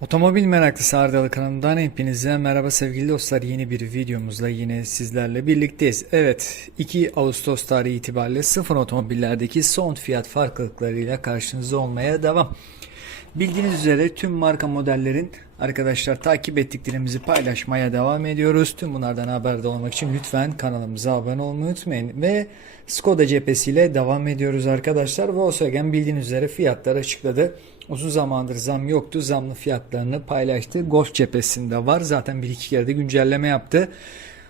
Otomobil meraklısı Ardalı kanalından hepinize merhaba sevgili dostlar. Yeni bir videomuzla yine sizlerle birlikteyiz. Evet 2 Ağustos tarihi itibariyle sıfır otomobillerdeki son fiyat farklılıklarıyla karşınızda olmaya devam. Bildiğiniz üzere tüm marka modellerin arkadaşlar takip ettiklerimizi paylaşmaya devam ediyoruz. Tüm bunlardan haberdar olmak için lütfen kanalımıza abone olmayı unutmayın. Ve Skoda cephesiyle devam ediyoruz arkadaşlar. Volkswagen bildiğiniz üzere fiyatlar açıkladı. Uzun zamandır zam yoktu. Zamlı fiyatlarını paylaştı. Golf cephesinde var. Zaten bir iki kere de güncelleme yaptı.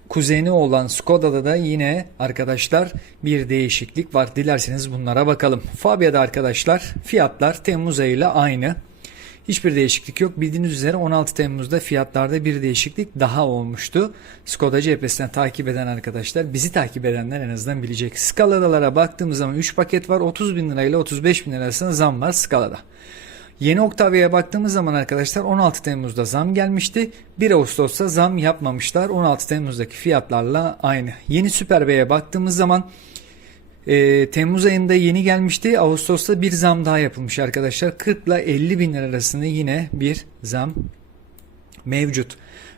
Kuzeni olan Skoda'da da yine arkadaşlar bir değişiklik var. Dilerseniz bunlara bakalım. Fabia'da arkadaşlar fiyatlar Temmuz ayıyla aynı. Hiçbir değişiklik yok. Bildiğiniz üzere 16 Temmuz'da fiyatlarda bir değişiklik daha olmuştu. Skoda cephesinden takip eden arkadaşlar, bizi takip edenler en azından bilecek. Skaladalara baktığımız zaman 3 paket var. 30 bin lirayla 35 bin lira arasında zam var Skalada. Yeni Octavia'ya baktığımız zaman arkadaşlar 16 Temmuz'da zam gelmişti. 1 Ağustos'ta zam yapmamışlar. 16 Temmuz'daki fiyatlarla aynı. Yeni Super B'ye baktığımız zaman e, Temmuz ayında yeni gelmişti. Ağustos'ta bir zam daha yapılmış arkadaşlar. 40 ile 50 bin lira arasında yine bir zam mevcut.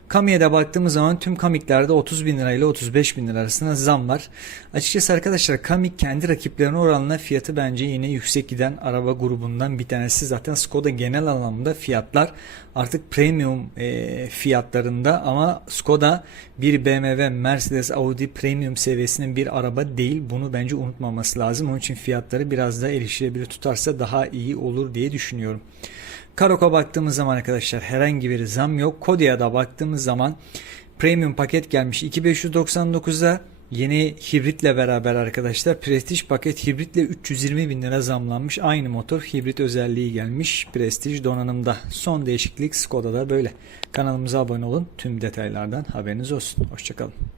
Kamiye'de baktığımız zaman tüm kamiklerde 30 bin lira ile 35 bin lira arasında zam var. Açıkçası arkadaşlar kamik kendi rakiplerine oranla fiyatı bence yine yüksek giden araba grubundan bir tanesi. Zaten Skoda genel anlamda fiyatlar artık premium e, fiyatlarında ama Skoda bir BMW, Mercedes, Audi premium seviyesinin bir araba değil. Bunu bence unutmaması lazım. Onun için fiyatları biraz daha erişilebilir tutarsa daha iyi olur diye düşünüyorum. Karok'a baktığımız zaman arkadaşlar herhangi bir zam yok. Kodia'da baktığımız zaman premium paket gelmiş 2599'a yeni hibritle beraber arkadaşlar Prestige paket hibritle 320 bin lira zamlanmış. Aynı motor hibrit özelliği gelmiş Prestige donanımda. Son değişiklik Skoda'da böyle. Kanalımıza abone olun. Tüm detaylardan haberiniz olsun. Hoşçakalın.